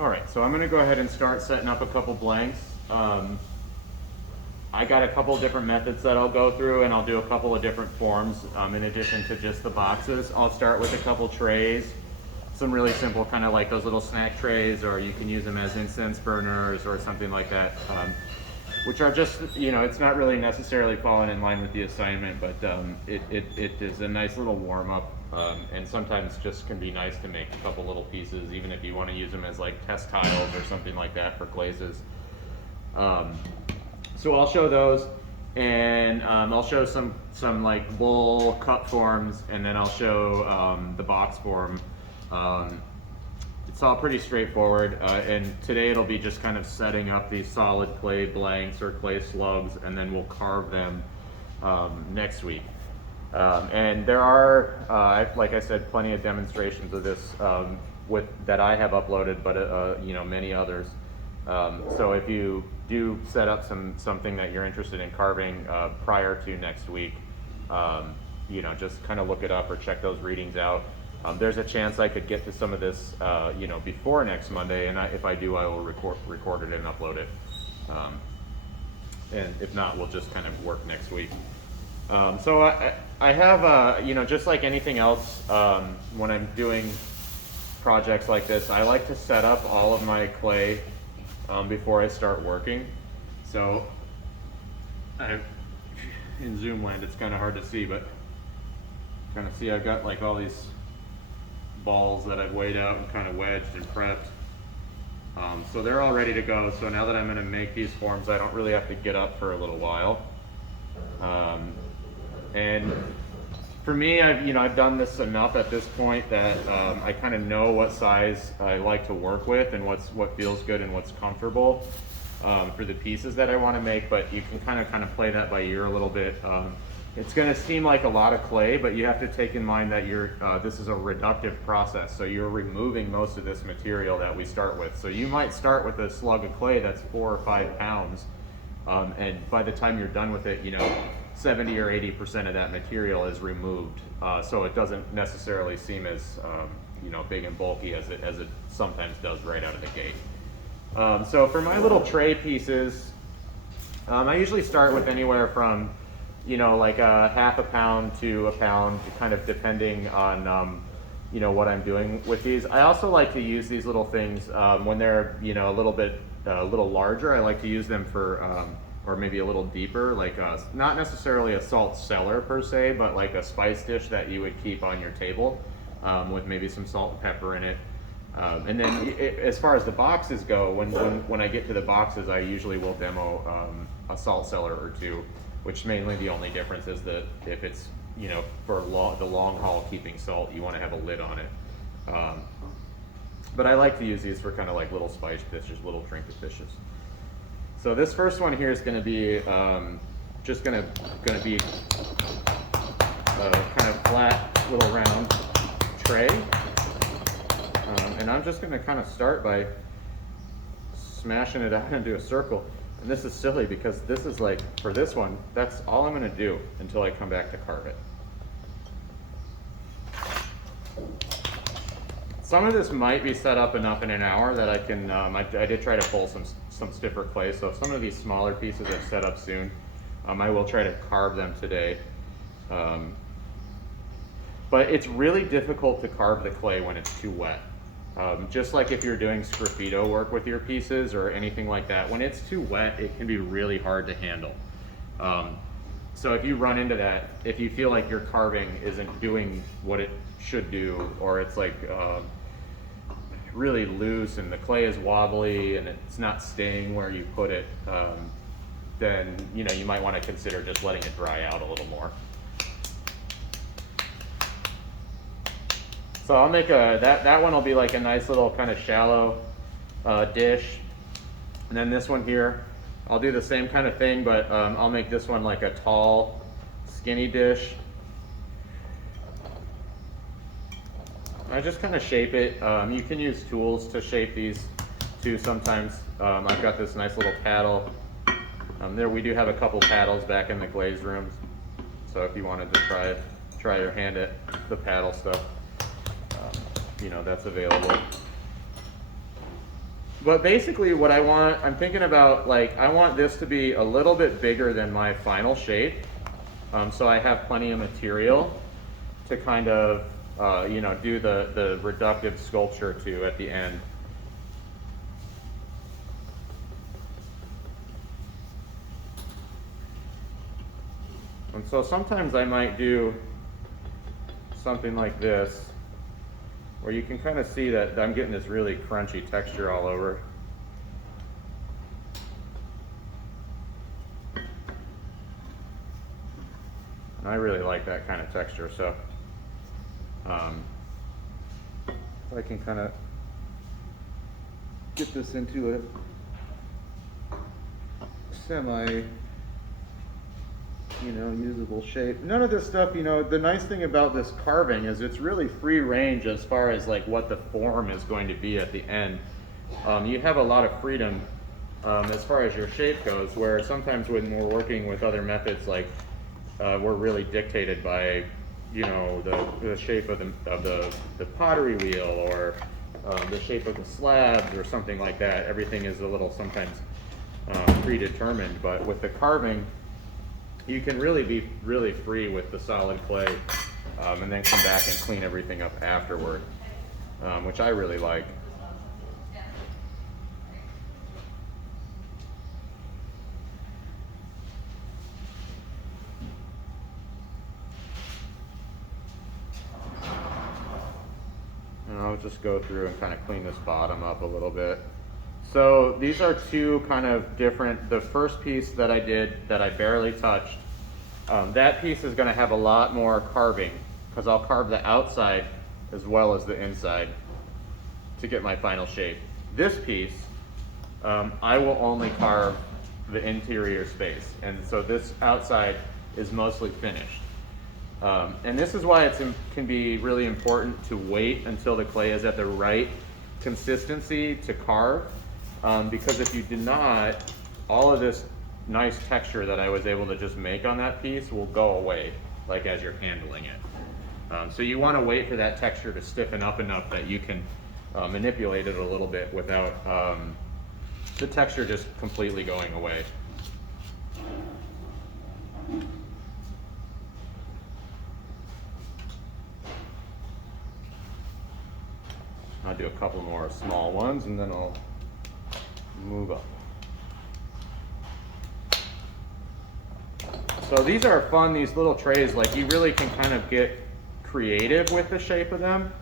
All right, so I'm gonna go ahead and start setting up a couple blanks. I got a couple different methods that I'll go through, and I'll do a couple of different forms in addition to just the boxes. I'll start with a couple trays, some really simple kind of like those little snack trays, or you can use them as incense burners or something like that, which are just, you know, it's not really necessarily falling in line with the assignment, but it is a nice little warm up, and sometimes just can be nice to make a couple little pieces, even if you want to use them as like test tiles or something like that for glazes. So I'll show those, and I'll show some like bowl cup forms, and then I'll show the box form. It's all pretty straightforward, and today it'll be just kind of setting up these solid clay blanks or clay slugs, and then we'll carve them next week. And there are, like I said, plenty of demonstrations of this that I have uploaded, but you know, many others. So if you do set up something that you're interested in carving prior to next week, you know, just kind of look it up or check those readings out. There's a chance I could get to some of this, you know, before next Monday, and if I do, I will record it and upload it. And if not, we'll just kind of work next week. So I have, you know, just like anything else, when I'm doing projects like this, I like to set up all of my clay before I start working. So in Zoom land, it's kind of hard to see, but kind of see I've got like all these balls that I've weighed out and kind of wedged and prepped. So they're all ready to go. So now that I'm going to make these forms, I don't really have to get up for a little while. And for me, I've done this enough at this point that I kind of know what size I like to work with and what feels good and what's comfortable for the pieces that I want to make. But you can kind of play that by ear a little bit. It's going to seem like a lot of clay, but you have to take in mind that this is a reductive process. So you're removing most of this material that we start with. So you might start with a slug of clay that's 4 or 5 pounds, and by the time you're done with it, you know, 70 or 80% of that material is removed. So it doesn't necessarily seem as you know, big and bulky as it sometimes does right out of the gate. So for my little tray pieces, I usually start with anywhere from, you know, like a half a pound to a pound, kind of depending on, you know, what I'm doing with these. I also like to use these little things when they're, you know, a little larger. I like to use them for, or maybe a little deeper, like not necessarily a salt cellar per se, but like a spice dish that you would keep on your table with maybe some salt and pepper in it. And then as far as the boxes go, when I get to the boxes, I usually will demo a salt cellar or two, which mainly the only difference is that if it's, you know, for the long haul keeping salt, you want to have a lid on it. But I like to use these for kind of like little spice dishes, little trinket dishes. So this first one here is going to be just going to be a kind of flat little round tray, and I'm just going to kind of start by smashing it out into a circle. And this is silly because this is like, for this one, that's all I'm going to do until I come back to carve it. Some of this might be set up enough in an hour that I can, I did try to pull some stiffer clay, so if some of these smaller pieces are set up soon, I will try to carve them today. But it's really difficult to carve the clay when it's too wet. Just like if you're doing sgraffito work with your pieces or anything like that, when it's too wet, it can be really hard to handle. So if you run into that, if you feel like your carving isn't doing what it should do, or it's like really loose and the clay is wobbly and it's not staying where you put it, then you know, you might want to consider just letting it dry out a little more. So I'll make that one will be like a nice little kind of shallow dish. And then this one here, I'll do the same kind of thing, but I'll make this one like a tall, skinny dish. I just kind of shape it. You can use tools to shape these too sometimes. I've got this nice little paddle. There we do have a couple paddles back in the glaze rooms. So if you wanted to try your hand at the paddle stuff, you know, that's available. But basically what I want, I'm thinking about, like, I want this to be a little bit bigger than my final shape. So I have plenty of material to kind of, you know, do the reductive sculpture to at the end. And so sometimes I might do something like this, where you can kind of see that I'm getting this really crunchy texture all over. And I really like that kind of texture, so I can kind of get this into a semi, you know, usable shape. None of this stuff, you know, the nice thing about this carving is it's really free range as far as like what the form is going to be at the end. You have a lot of freedom as far as your shape goes, where sometimes when we're working with other methods, like we're really dictated by, you know, the shape of the pottery wheel, or the shape of the slabs or something like that. Everything is a little sometimes predetermined, but with the carving, you can really be really free with the solid clay, and then come back and clean everything up afterward, which I really like. And I'll just go through and kind of clean this bottom up a little bit. So these are two kind of different, the first piece that I did that I barely touched, that piece is going to have a lot more carving, because I'll carve the outside as well as the inside to get my final shape. This piece, I will only carve the interior space, and so this outside is mostly finished. And this is why it can be really important to wait until the clay is at the right consistency to carve, because if you do not, all of this nice texture that I was able to just make on that piece will go away, like as you're handling it. So you want to wait for that texture to stiffen up enough that you can manipulate it a little bit without the texture just completely going away. I'll do a couple more small ones and then I'll move up. So these are fun, these little trays, like you really can kind of get creative with the shape of them.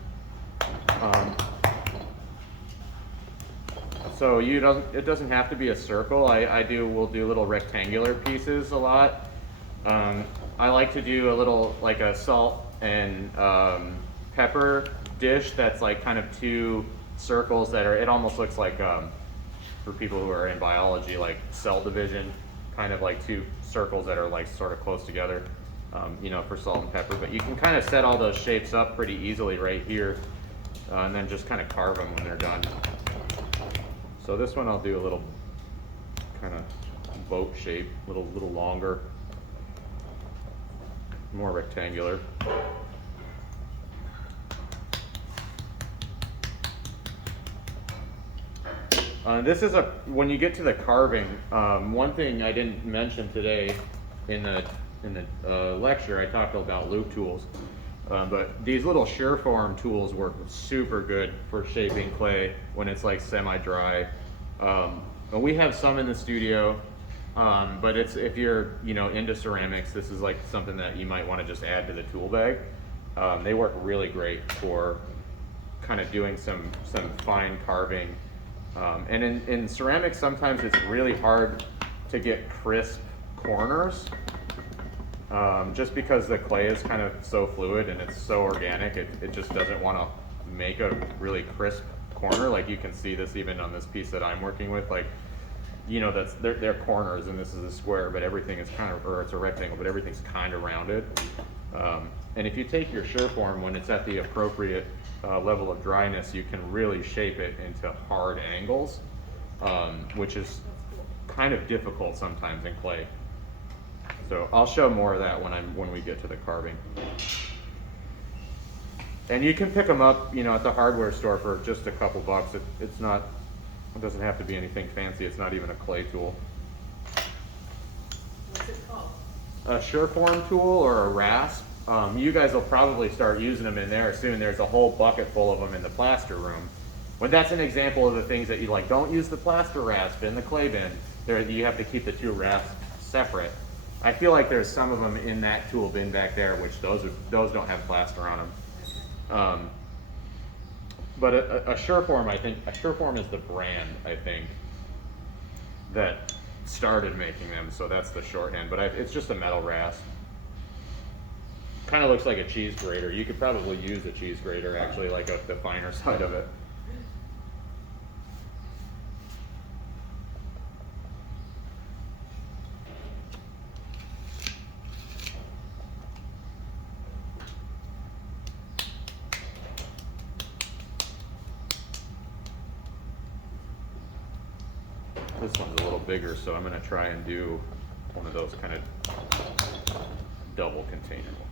So it doesn't have to be a circle. We'll do little rectangular pieces a lot. I like to do a little, like a salt and pepper dish that's like kind of two circles that are, it almost looks like, for people who are in biology, like cell division, kind of like two circles that are like sort of close together, you know, for salt and pepper. But you can kind of set all those shapes up pretty easily right here, and then just kind of carve them when they're done. So this one I'll do a little kind of boat shape, little longer, more rectangular. This is when you get to the carving, one thing I didn't mention today in the lecture, I talked about loop tools, but these little Sureform tools work super good for shaping clay when it's like semi-dry. We have some in the studio, but if you're, you know, into ceramics, this is like something that you might want to just add to the tool bag. They work really great for kind of doing some fine carving. And in ceramics, sometimes it's really hard to get crisp corners, just because the clay is kind of so fluid and it's so organic, it just doesn't want to make a really crisp corner. Like you can see this even on this piece that I'm working with, like, you know, they're corners and this is a square, but everything is kind of, or it's a rectangle, but everything's kind of rounded. And if you take your Sureform when it's at the appropriate level of dryness, you can really shape it into hard angles, which is kind of difficult sometimes in clay. So I'll show more of that when we get to the carving. And you can pick them up, you know, at the hardware store for just a couple bucks. It's not It doesn't have to be anything fancy. It's not even a clay tool. What's it called? A Sureform tool or a rasp. You guys will probably start using them in there soon. There's a whole bucket full of them in the plaster room. But that's an example of the things that you like. Don't use the plaster rasp in the clay bin. You have to keep the two rasps separate. I feel like there's some of them in that tool bin back there, which those don't have plaster on them. But a Sureform, I think, a Sureform is the brand, I think, that started making them. So that's the shorthand. But it's just a metal rasp. Kind of looks like a cheese grater. You could probably use a cheese grater, actually, like the finer side of it. This one's a little bigger, so I'm going to try and do one of those kind of double container ones.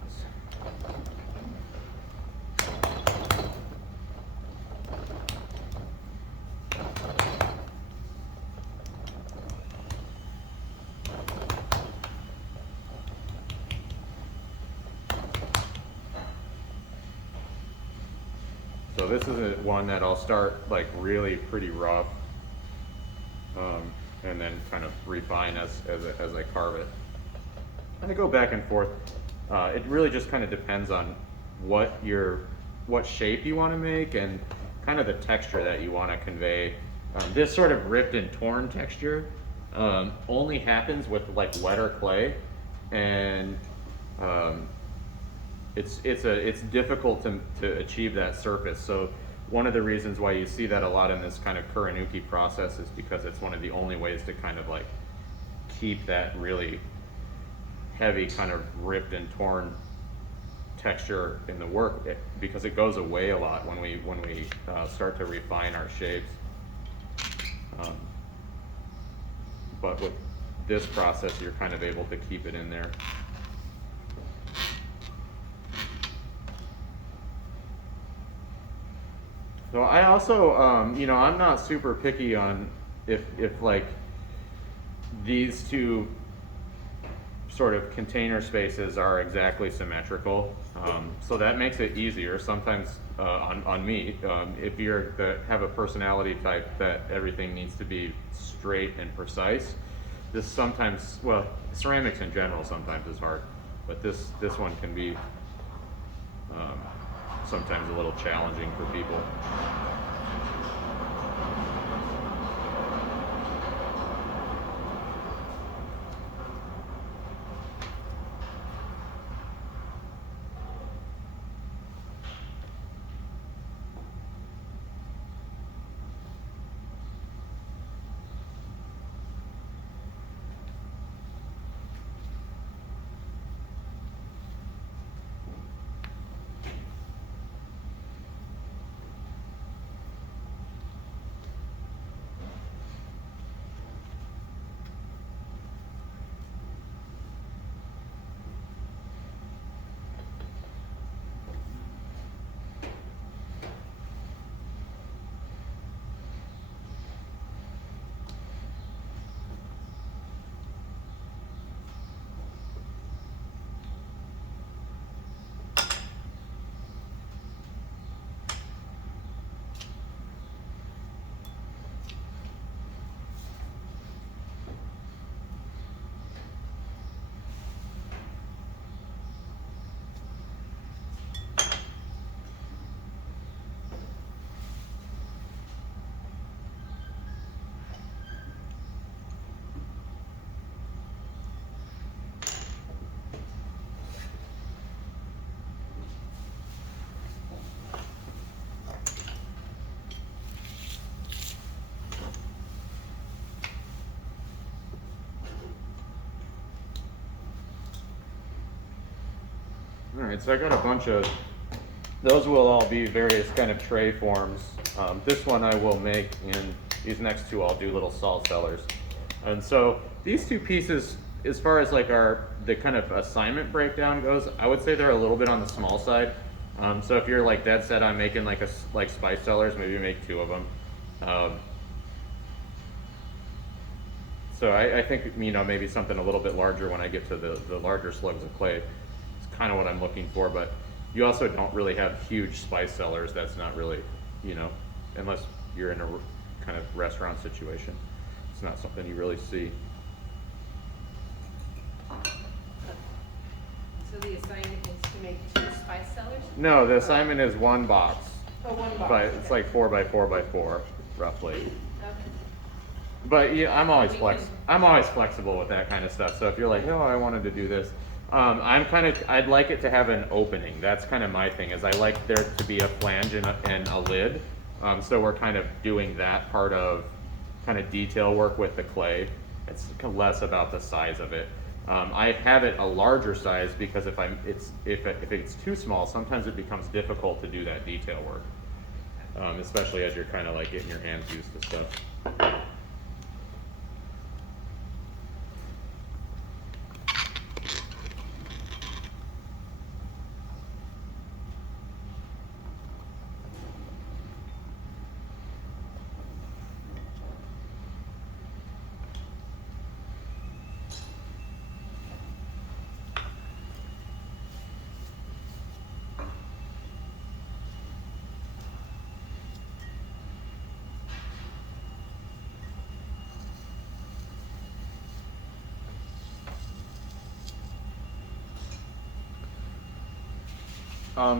So this is one that I'll start like really pretty rough. And then kind of refine as I carve it. And I go back and forth. It really just kind of depends on what shape you want to make and kind of the texture that you want to convey. This sort of ripped and torn texture only happens with like wetter clay, and it's difficult to achieve that surface. So one of the reasons why you see that a lot in this kind of Kurinuki process is because it's one of the only ways to kind of like keep that really heavy kind of ripped and torn texture in the work, because it goes away a lot when we start to refine our shapes. But with this process, you're kind of able to keep it in there. So I also, you know, I'm not super picky on if like these two sort of container spaces are exactly symmetrical. So that makes it easier sometimes on me. If have a personality type that everything needs to be straight and precise, this sometimes, well, ceramics in general sometimes is hard, but this one can be sometimes a little challenging for people. All right, so I got a bunch of, those will all be various kind of tray forms. This one I will make in, these next two I'll do little salt cellars. And so these two pieces, as far as like the kind of assignment breakdown goes, I would say they're a little bit on the small side. So if you're like dead set on making like spice cellars, maybe make two of them. So I think, you know, maybe something a little bit larger when I get to the larger slugs of clay. It's kind of what I'm looking for, but you also don't really have huge spice cellars. That's not really, you know, unless you're in a kind of restaurant situation. It's not something you really see. So the assignment is to make 2 spice cellars? No, the assignment is one box. Oh, one box. But it's like 4 by 4 by 4, roughly. Okay. But yeah, I'm always We can- I'm always flexible with that kind of stuff. So if you're like, oh, I wanted to do this, I'd like it to have an opening. That's kind of my thing. Is I like there to be a flange and a lid. So we're kind of doing that part of kind of detail work with the clay. It's less about the size of it. I have it a larger size because if it's too small, sometimes it becomes difficult to do that detail work, especially as you're kind of like getting your hands used to stuff.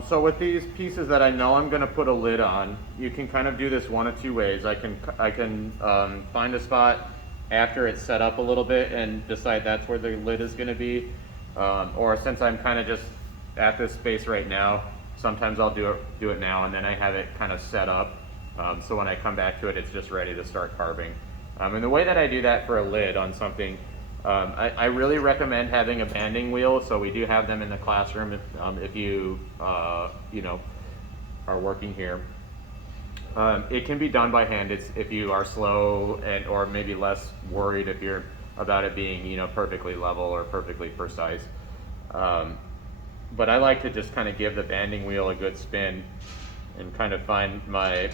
So with these pieces that I know I'm going to put a lid on, you can kind of do this one of two ways. I can find a spot after it's set up a little bit and decide that's where the lid is going to be. Or since I'm kind of just at this space right now, sometimes I'll do it now and then I have it kind of set up. So when I come back to it, it's just ready to start carving. And the way that I do that for a lid on something, I really recommend having a banding wheel. So we do have them in the classroom if you you know, are working here. It can be done by hand. If you are slow or maybe less worried if you're about it being, you know, perfectly level or perfectly precise. But I like to just kind of give the banding wheel a good spin and kind of find my,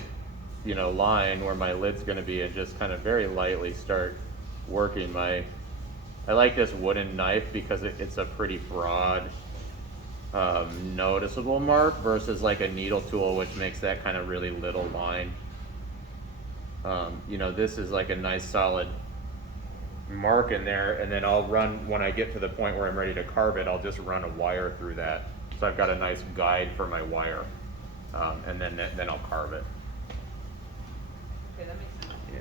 you know, line where my lid's going to be and just kind of very lightly start working my. I like this wooden knife because it's a pretty broad, noticeable mark versus like a needle tool, which makes that kind of really little line. You know, this is like a nice solid mark in there, and then I'll run, when I get to the point where I'm ready to carve it, I'll just run a wire through that. So I've got a nice guide for my wire, and then I'll carve it. Okay, that makes sense. Yeah.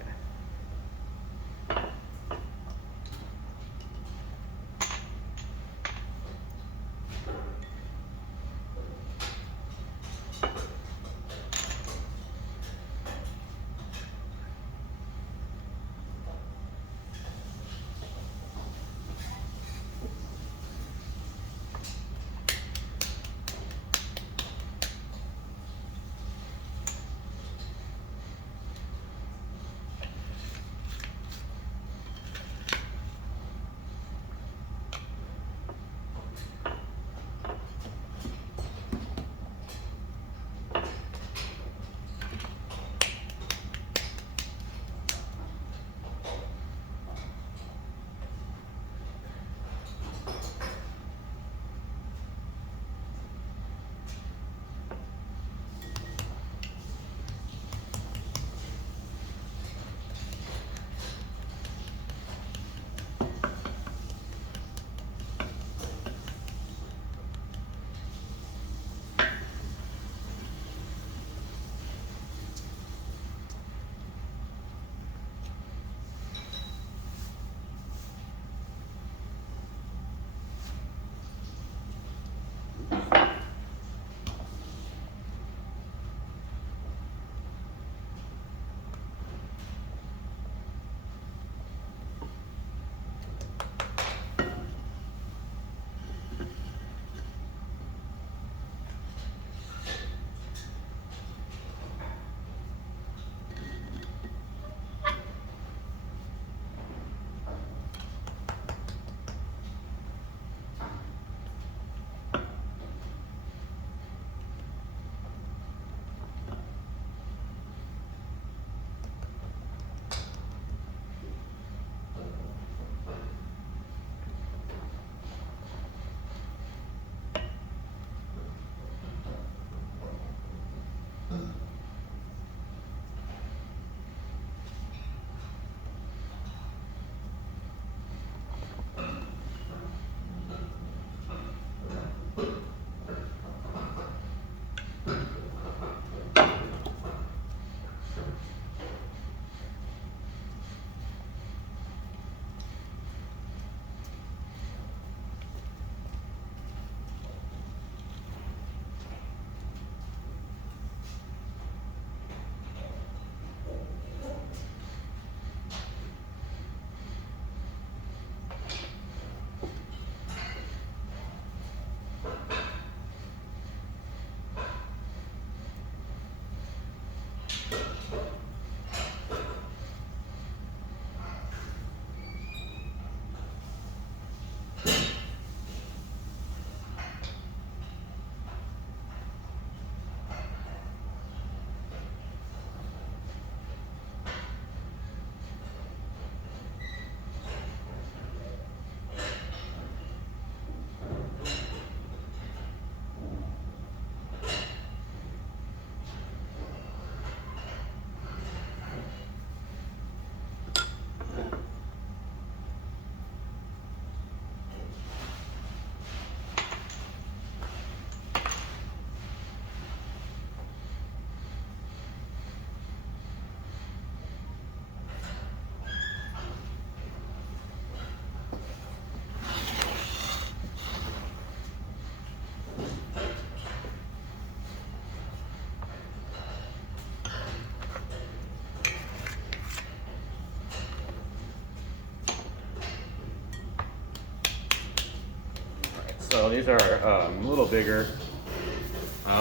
So these are a little bigger.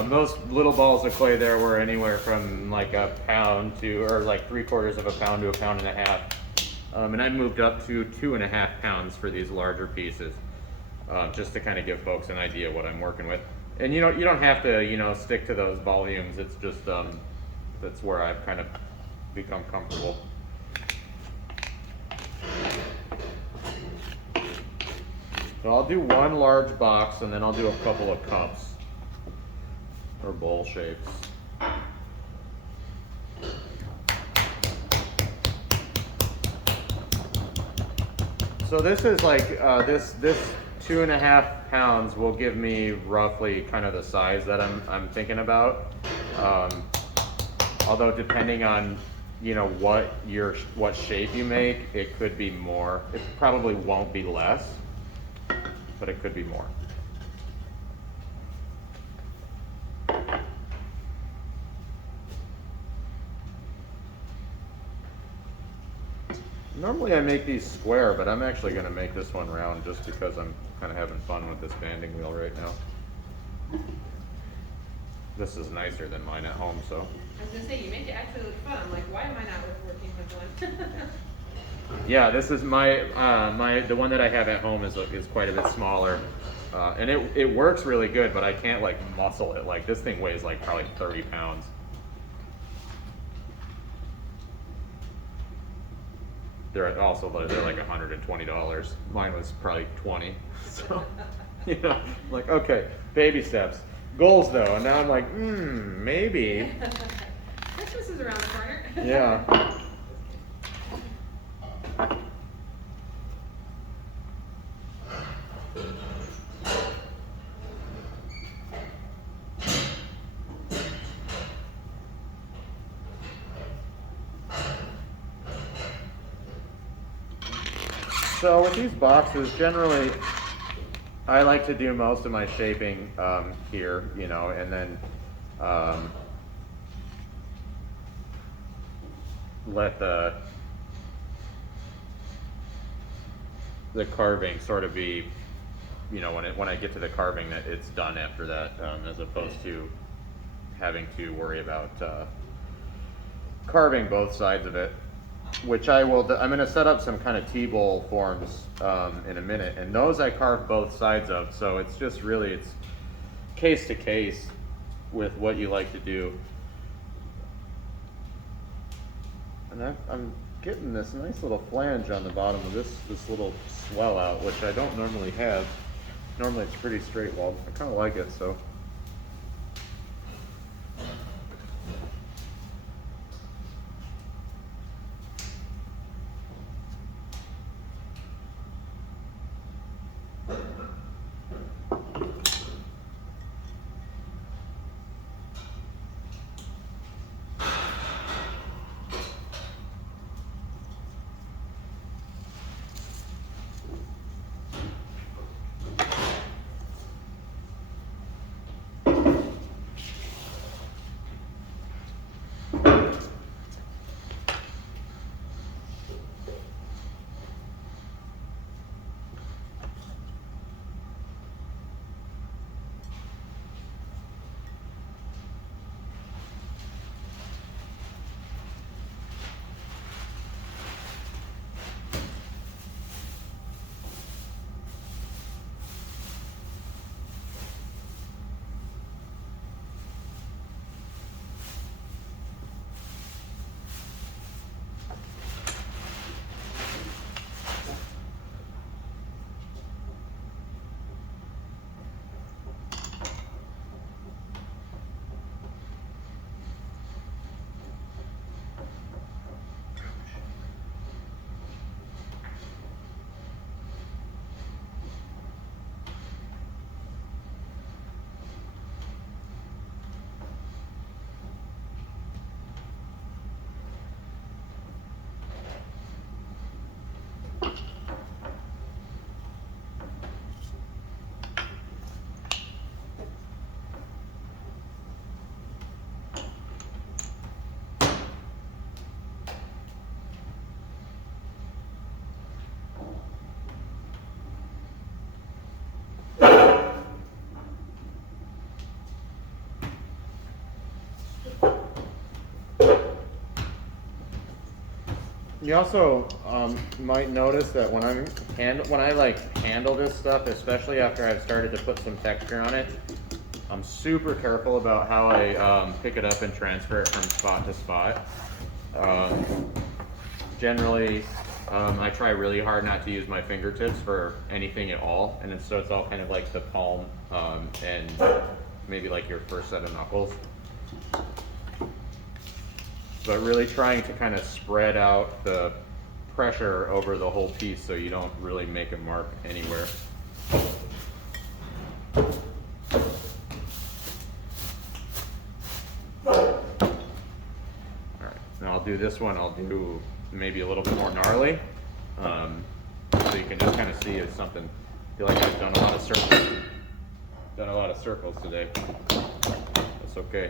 Those little balls of clay there were anywhere from like a pound to, or like 3/4 of a pound to a pound and a half. And I moved up to 2.5 pounds for these larger pieces, just to kind of give folks an idea what I'm working with. And you don't have to stick to those volumes. It's just that's where I've kind of become comfortable. So I'll do one large box and then I'll do a couple of cups or bowl shapes. So this is like this 2.5 pounds will give me roughly kind of the size that I'm thinking about. Although depending on what shape you make, it could be more. It probably won't be less, but it could be more. Normally I make these square, but I'm actually going to make this one round just because I'm kind of having fun with this banding wheel right now. This is nicer than mine at home, so. I was gonna say, you make it actually look fun. I'm like, why am I not working with one? Yeah, this is the one that I have at home is quite a bit smaller, and it works really good, but I can't like muscle it. Like this thing weighs like probably 30 pounds. They're like $120. Mine was probably 20. So, like okay, baby steps. Goals though, and now I'm like, maybe. Christmas is around the corner. Yeah. So with these boxes, generally, I like to do most of my shaping here, and then let the carving sort of be, when I get to the carving, that it's done after that, as opposed to having to worry about carving both sides of it. Which I'm going to set up some kind of T-bowl forms in a minute, and those I carve both sides of, so it's just really, it's case to case with what you like to do. And I'm getting this nice little flange on the bottom of this little swell out, which I don't normally have. Normally it's pretty straight walled. I kind of like it, so. You also might notice that when I like handle this stuff, especially after I've started to put some texture on it, I'm super careful about how I pick it up and transfer it from spot to spot. Generally, I try really hard not to use my fingertips for anything at all, and so it's all kind of like the palm and maybe like your first set of knuckles. But really trying to kind of spread out the pressure over the whole piece so you don't really make a mark anywhere. Alright, and I'll do this one, I'll do maybe a little bit more gnarly. So you can just kind of see it's something, I feel like I've done a lot of circles. Done a lot of circles today. That's okay.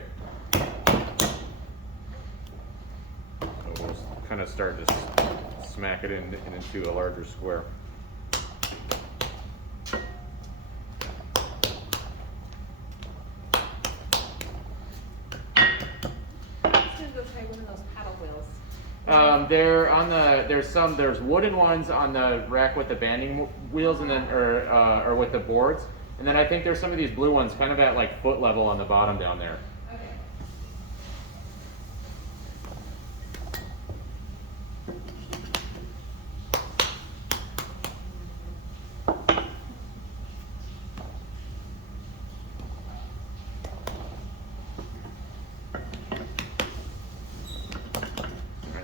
So we'll kind of start to smack it into a larger square. I'm just gonna go try one of those paddle wheels. There's wooden ones on the rack with the banding wheels, and then or with the boards, and then I think there's some of these blue ones kind of at like foot level on the bottom down there. Okay.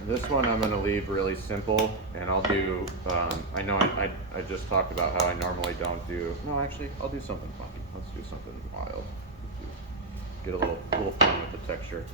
This one I'm going to leave really simple, and I'll do, I know I just talked about how I normally don't do, no, actually, I'll do something funky. Let's do something wild. Get a little fun with the texture.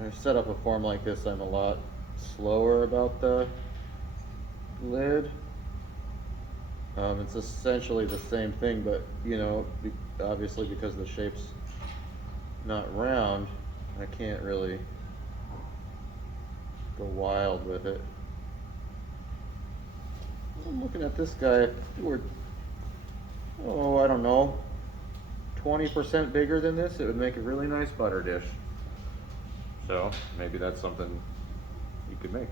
I set up a form like this, I'm a lot slower about the lid. It's essentially the same thing, but you know, obviously because the shape's not round, I can't really go wild with it. I'm looking at this guy, if it were, oh, I don't know, 20% bigger than this, it would make a really nice butter dish. So maybe that's something you could make.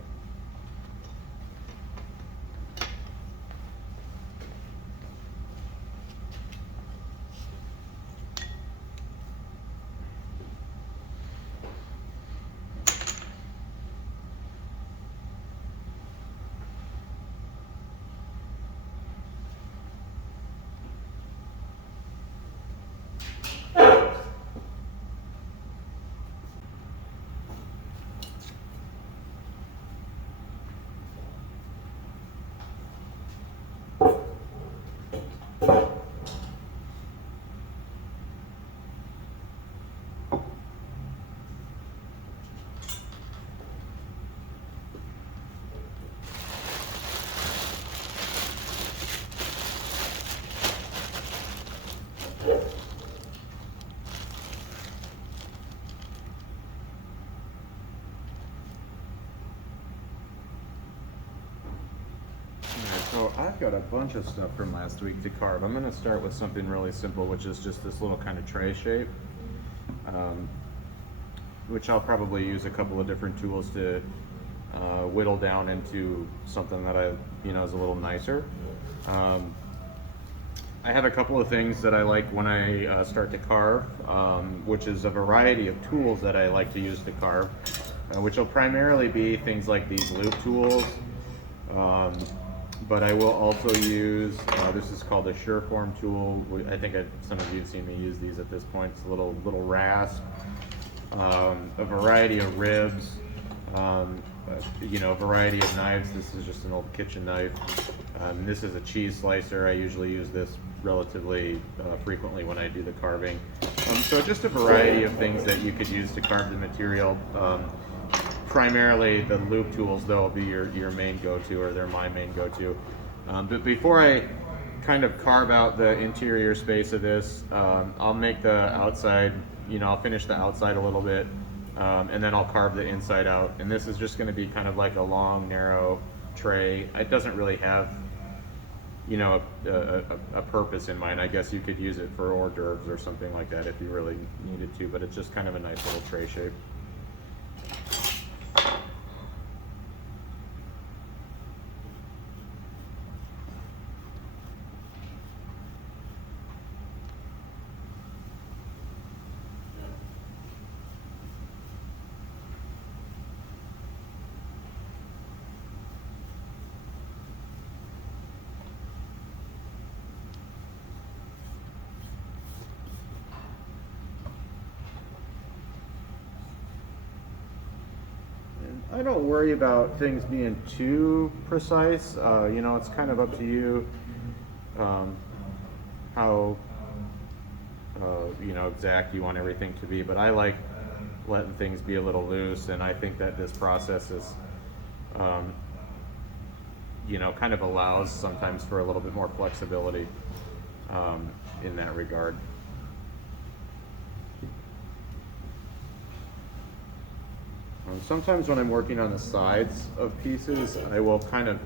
So I've got a bunch of stuff from last week to carve. I'm going to start with something really simple, which is just this little kind of tray shape, which I'll probably use a couple of different tools to whittle down into something that is a little nicer. I have a couple of things that I like when I start to carve, which is a variety of tools that I like to use to carve, which will primarily be things like these loop tools. But I will also use, this is called a Sureform Tool. I think some of you have seen me use these at this point. It's a little rasp, a variety of ribs, a variety of knives. This is just an old kitchen knife. This is a cheese slicer. I usually use this relatively frequently when I do the carving. So just a variety of things that you could use to carve the material. Primarily the loop tools though will be your main go-to, or they're my main go-to. But before I kind of carve out the interior space of this, I'll make the outside, I'll finish the outside a little bit, and then I'll carve the inside out. And this is just going to be kind of like a long, narrow tray. It doesn't really have, a purpose in mind. I guess you could use it for hors d'oeuvres or something like that if you really needed to, but it's just kind of a nice little tray shape. I don't worry about things being too precise. It's kind of up to you how exact you want everything to be. But I like letting things be a little loose, and I think that this process is, kind of allows sometimes for a little bit more flexibility in that regard. Sometimes when I'm working on the sides of pieces, I will kind of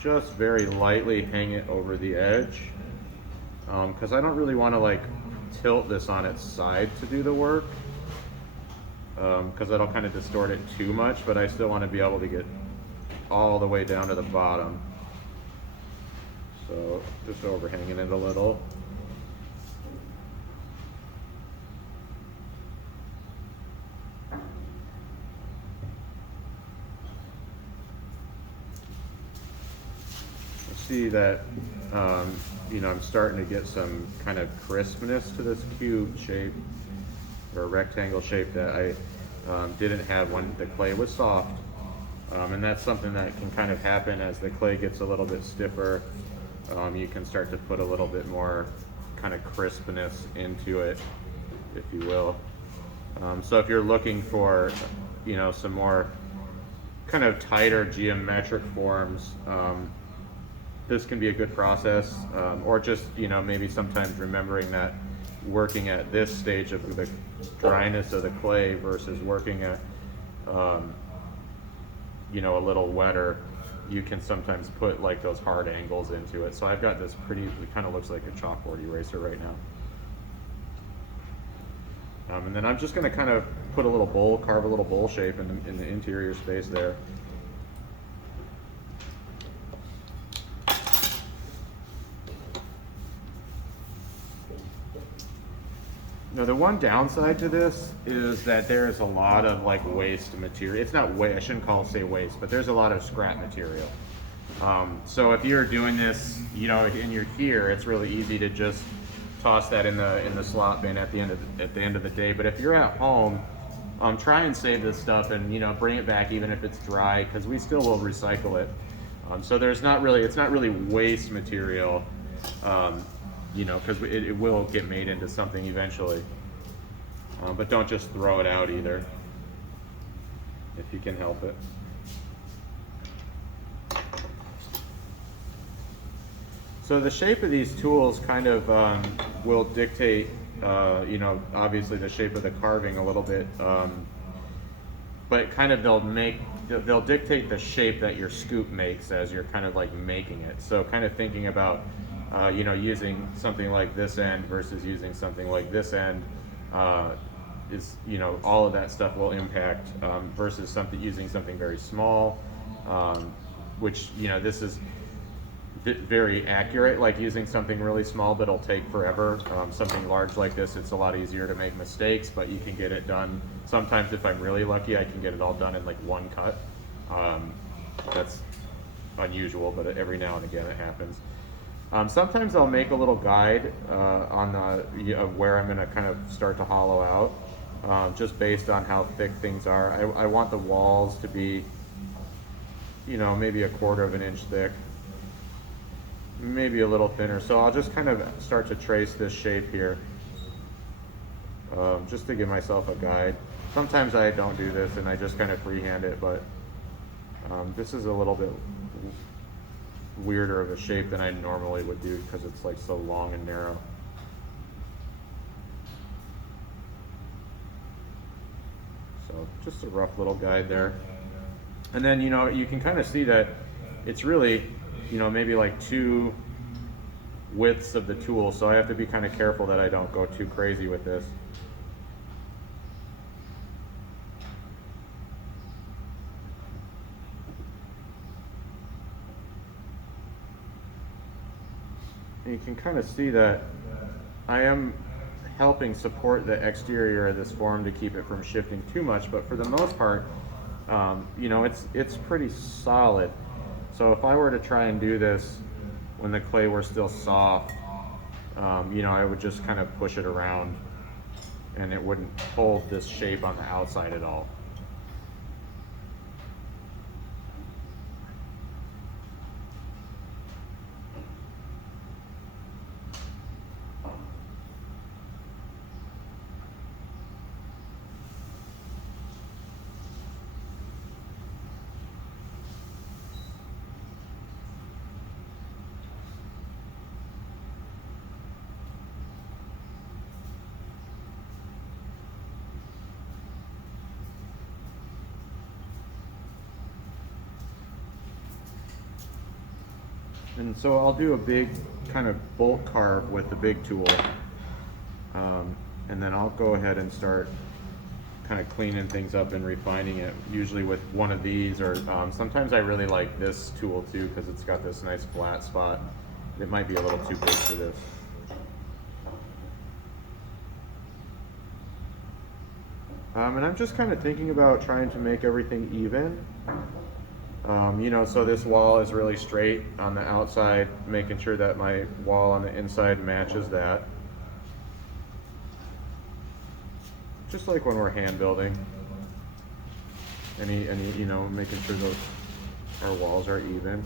just very lightly hang it over the edge, because I don't really want to tilt this on its side to do the work, because that'll kind of distort it too much, but I still want to be able to get all the way down to the bottom. So just overhanging it a little. See that I'm starting to get some kind of crispness to this cube shape or rectangle shape that I didn't have when the clay was soft, and that's something that can kind of happen as the clay gets a little bit stiffer. You can start to put a little bit more kind of crispness into it, if you will. So if you're looking for you know, some more kind of tighter geometric forms, this can be a good process, or just, you know, maybe sometimes remembering that working at this stage of the dryness of the clay versus working at, you know, a little wetter, you can sometimes put like those hard angles into it. So I've got this pretty, it kind of looks like a chalkboard eraser right now. And then I'm just going to kind of put a little bowl, carve a little bowl shape in the interior space there. Now the one downside to this is that there's a lot of like waste material. It's not waste, I shouldn't say waste, but there's a lot of scrap material. So if you're doing this, you know, and you're here, it's really easy to just toss that in the slot bin at the end of the day. But if you're at home, try and save this stuff and, you know, bring it back even if it's dry, because we still will recycle it. So it's not really waste material. You know, because it will get made into something eventually. But don't just throw it out either, if you can help it. So the shape of these tools kind of will dictate, you know, obviously the shape of the carving a little bit, but kind of they'll dictate the shape that your scoop makes as you're kind of like making it. So kind of thinking about, you know, using something like this end versus using something like this end is, you know, all of that stuff will impact, versus using something very small, which, you know, this is very accurate, like using something really small but it'll take forever. Something large like this, it's a lot easier to make mistakes, but you can get it done. Sometimes if I'm really lucky, I can get it all done in like one cut. That's unusual, but every now and again it happens. Sometimes I'll make a little guide on of where I'm going to kind of start to hollow out, just based on how thick things are. I want the walls to be, you know, maybe 1/4 of an inch thick, maybe a little thinner. So I'll just kind of start to trace this shape here, just to give myself a guide. Sometimes I don't do this and I just kind of freehand it, but this is a little bit weirder of a shape than I normally would do because it's like so long and narrow. So just a rough little guide there. And then, you know, you can kind of see that it's really, you know, maybe like 2 widths of the tool, so I have to be kind of careful that I don't go too crazy with this. You can kind of see that I am helping support the exterior of this form to keep it from shifting too much, but for the most part, you know, it's pretty solid. So if I were to try and do this when the clay were still soft, you know, I would just kind of push it around and it wouldn't hold this shape on the outside at all. And so I'll do a big kind of bolt carve with the big tool, and then I'll go ahead and start kind of cleaning things up and refining it, usually with one of these, or sometimes I really like this tool too because it's got this nice flat spot. It might be a little too big for this. And I'm just kind of thinking about trying to make everything even. You know, so this wall is really straight on the outside, making sure that my wall on the inside matches that. Just like when we're hand building. Any, you know, making sure our walls are even.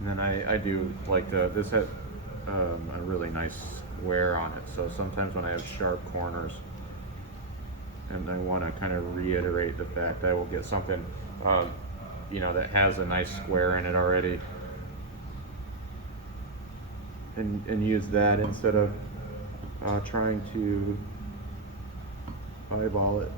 And then I do like this had a really nice square on it. So sometimes when I have sharp corners and I want to kind of reiterate the fact I will get something, you know, that has a nice square in it already. And use that instead of trying to eyeball it.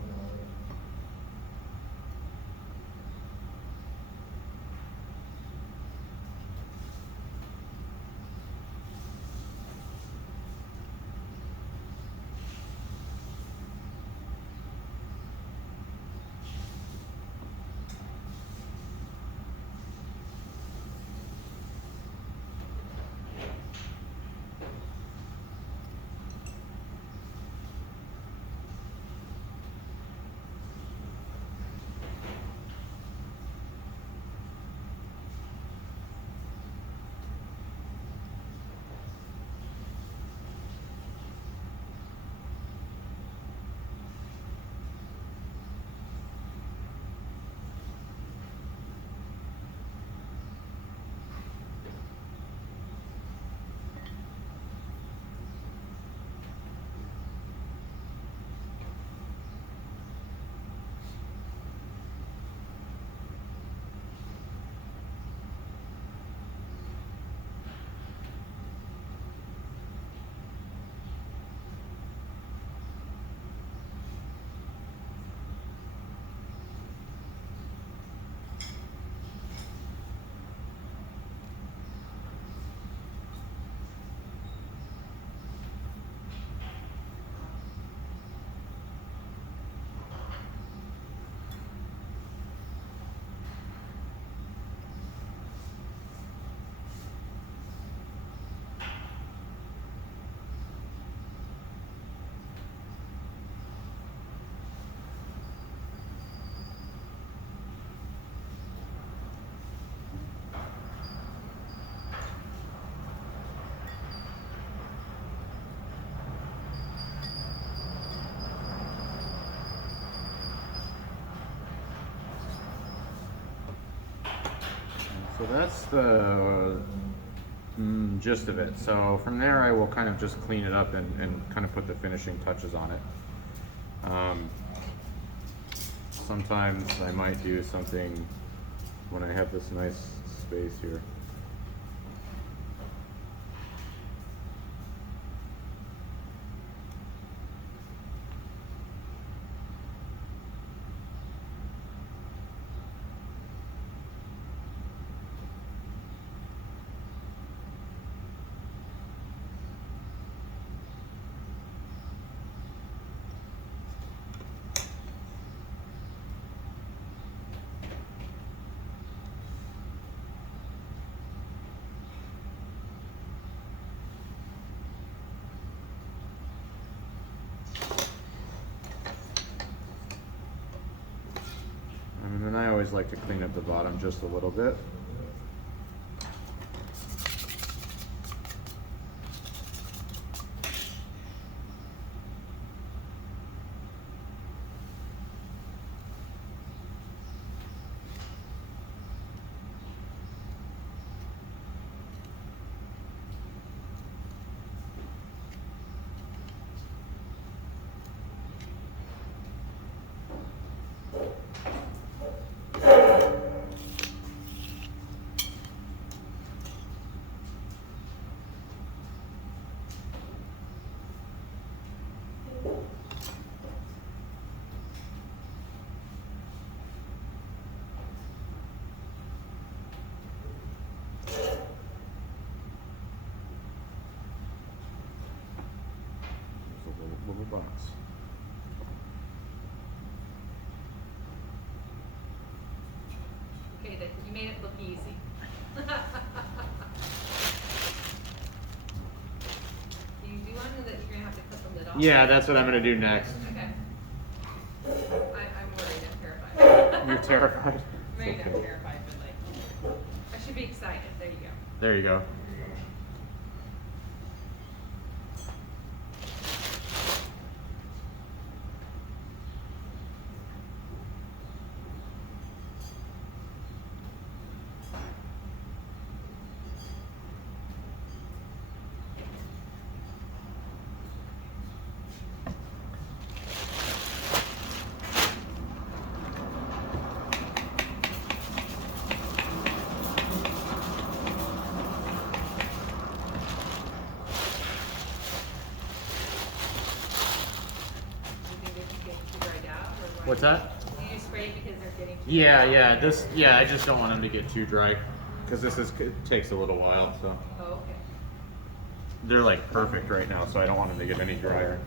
So that's the gist of it. So from there I will kind of just clean it up and kind of put the finishing touches on it. Sometimes I might do something when I have this nice space here. And then I always like to clean up the bottom just a little bit. Little box. Okay, that you made it look easy. You do one that you're gonna have to cut the lid off. Yeah, that's what I'm gonna do next. Okay. I'm worried. I'm terrified. You're terrified? Maybe It's I'm okay. terrified, but like, I should be excited. There you go. There you go. What's that? Do you spray it because they're getting too Yeah, I just don't want them to get too dry because it takes a little while. So Oh, okay. they're like perfect right now, so I don't want them to get any drier.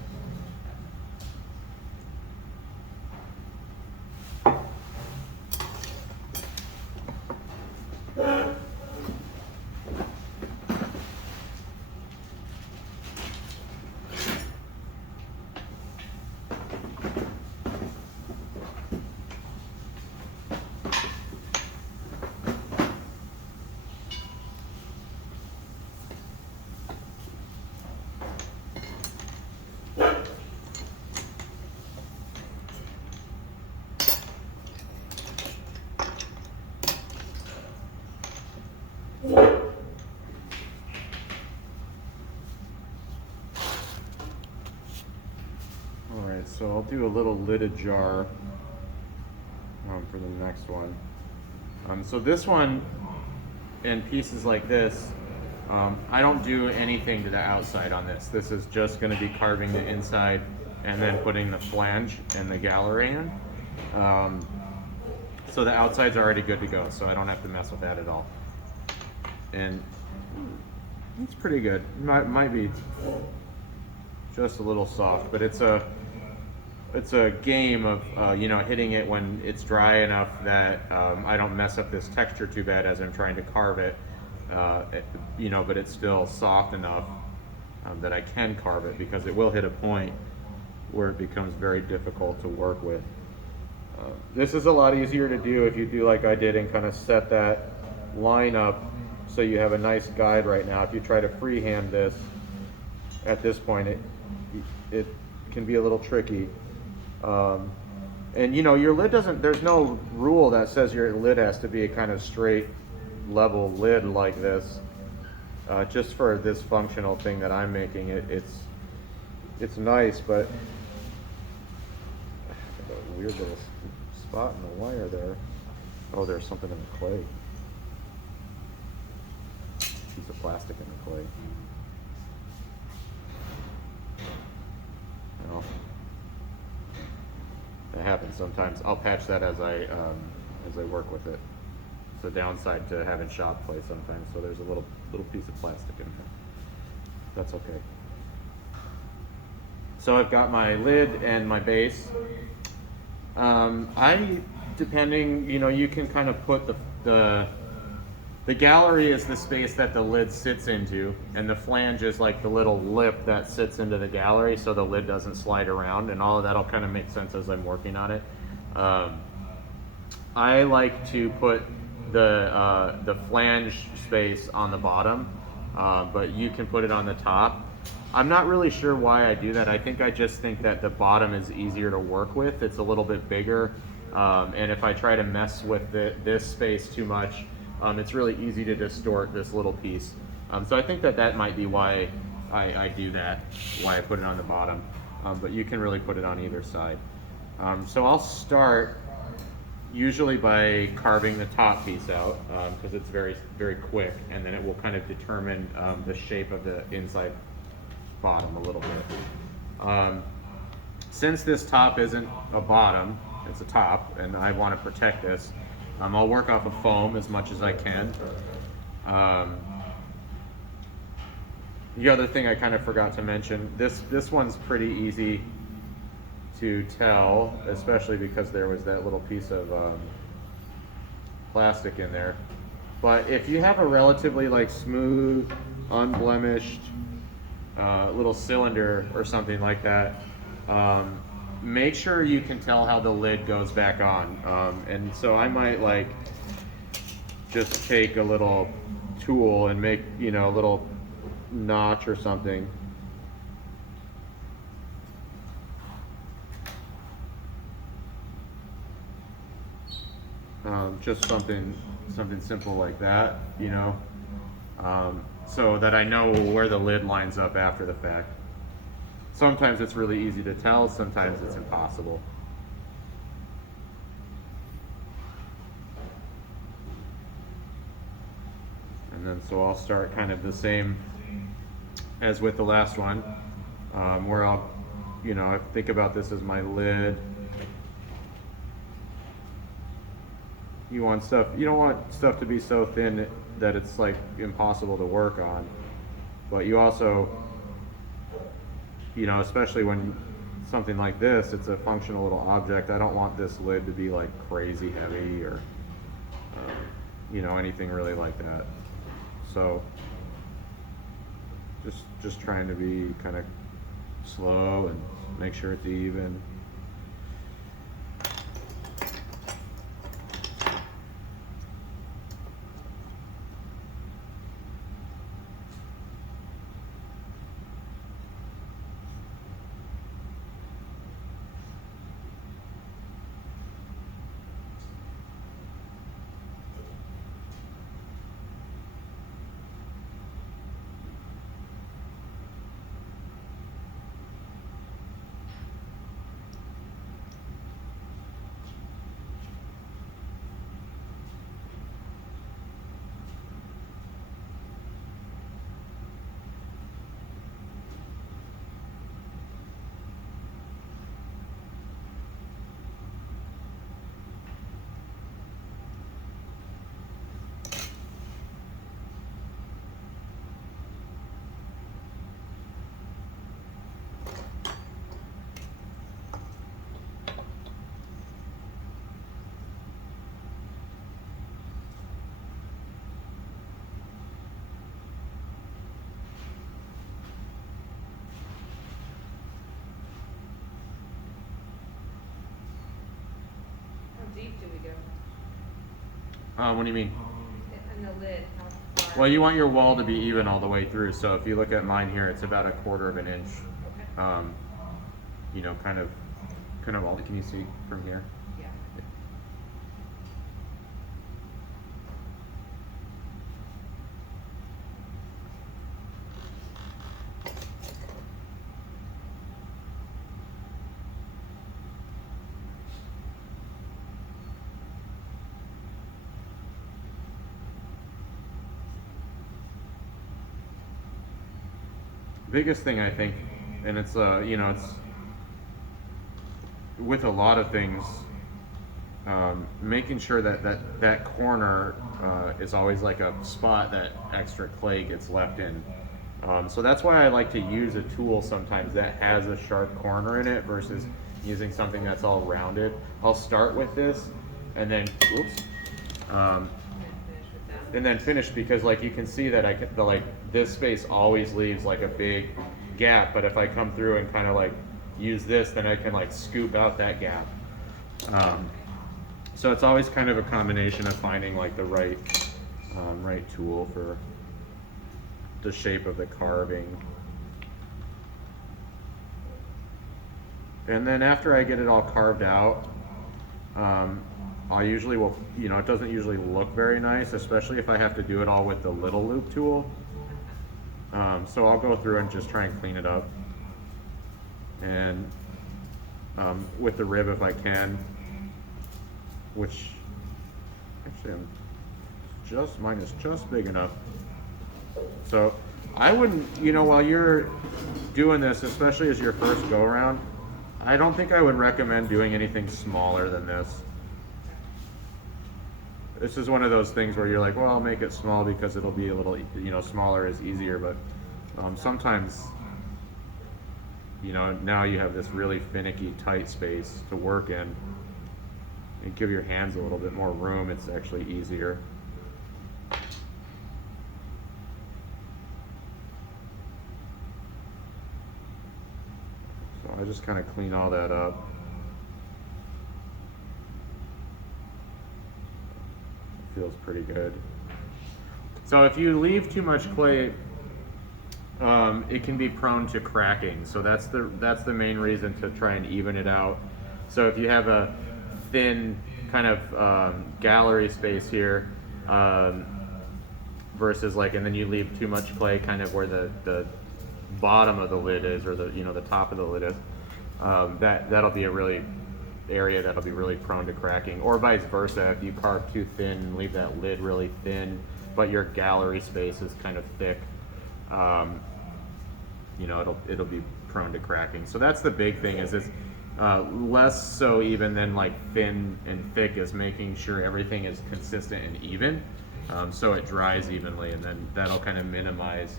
Alright, so I'll do a little lidded jar for the next one. So this one, and pieces like this, I don't do anything to the outside on this. This is just going to be carving the inside and then putting the flange and the gallery in. So the outside's already good to go, so I don't have to mess with that at all. And it's pretty good. Might be just a little soft, but it's a game of hitting it when it's dry enough that I don't mess up this texture too bad as I'm trying to carve it. But it's still soft enough that I can carve it, because it will hit a point where it becomes very difficult to work with. This is a lot easier to do if you do like I did and kind of set that line up so you have a nice guide right now. If you try to freehand this at this point, it can be a little tricky. And your lid there's no rule that says your lid has to be a kind of straight level lid like this. Just for this functional thing that I'm making, it's nice, but a weird little spot in the wire there. Oh, there's something in the clay. Piece of plastic in the clay. Well, that happens sometimes. I'll patch that as I work with it. It's a downside to having shop play sometimes. So there's a little piece of plastic in there. That's okay. So I've got my lid and my base. Depending, you can kind of put the gallery is the space that the lid sits into, and the flange is like the little lip that sits into the gallery so the lid doesn't slide around, and all of that'll kind of make sense as I'm working on it. I like to put the flange space on the bottom, but you can put it on the top. I'm not really sure why I do that. I just think that the bottom is easier to work with. It's a little bit bigger, and if I try to mess with this space too much, it's really easy to distort this little piece. So I think that might be why I do that, why I put it on the bottom. But you can really put it on either side. So I'll start usually by carving the top piece out, because it's very, very quick, and then it will kind of determine the shape of the inside bottom a little bit. Since this top isn't a bottom, it's a top, and I want to protect this, I'll work off of foam as much as I can. The other thing I kind of forgot to mention, this one's pretty easy to tell, especially because there was that little piece of plastic in there. But if you have a relatively smooth, unblemished little cylinder or something like that, make sure you can tell how the lid goes back on. And so I might just take a little tool and make a little notch or something. Just something simple like that, so that I know where the lid lines up after the fact. Sometimes it's really easy to tell, sometimes it's impossible. And then so I'll start kind of the same as with the last one, where I'll, I think about this as my lid, you don't want stuff to be so thin that it's like impossible to work on. But you also, especially when something like this, it's a functional little object. I don't want this lid to be like crazy heavy or, anything really like that. So just trying to be kind of slow and make sure it's even. How deep do we go? What do you mean? In the lid, how far? Well, you want your wall to be even all the way through. So if you look at mine here, it's about 1/4 of an inch. Okay. Kind of all. Can you see from here? Yeah. Biggest thing I think, and it's it's with a lot of things, making sure that corner is always like a spot that extra clay gets left in. So that's why I like to use a tool sometimes that has a sharp corner in it versus using something that's all rounded. I'll start with this and then, oops, And finish with that. and then finish, because like you can see that this space always leaves like a big gap, but if I come through and kind of like use this, then I can like scoop out that gap. So it's always kind of a combination of finding like the right tool for the shape of the carving. And then after I get it all carved out, I usually will, it doesn't usually look very nice, especially if I have to do it all with the little loop tool. So I'll go through and just try and clean it up. And with the rib if I can, which actually mine is just big enough. So I wouldn't, while you're doing this, especially as your first go around, I don't think I would recommend doing anything smaller than this. This is one of those things where you're like, well, I'll make it small because it'll be a little, smaller is easier, but sometimes, now you have this really finicky, tight space to work in. And give your hands a little bit more room, it's actually easier. So I just kind of clean all that up. Feels pretty good. So if you leave too much clay, it can be prone to cracking. So that's the main reason to try and even it out. So if you have a thin kind of gallery space here, versus and then you leave too much clay kind of where the bottom of the lid is, or the top of the lid is, that'll be a really area that'll be really prone to cracking. Or vice versa, if you carve too thin and leave that lid really thin, but your gallery space is kind of thick, it'll be prone to cracking. So that's the big thing, is Less so even than like thin and thick, is making sure everything is consistent and even, so it dries evenly, and then that'll kind of minimize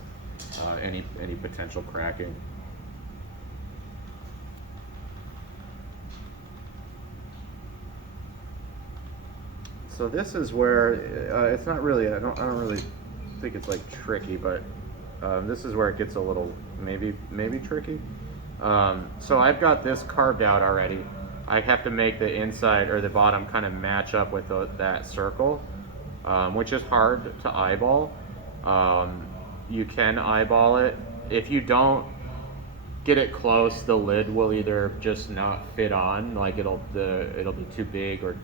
any potential cracking. So this is where it's not really, I don't really think it's like tricky, but this is where it gets a little maybe tricky. So I've got this carved out already. I have to make the inside or the bottom kind of match up with that circle, which is hard to eyeball. You can eyeball it. If you don't get it close, the lid will either just not fit on, like it'll be too big, or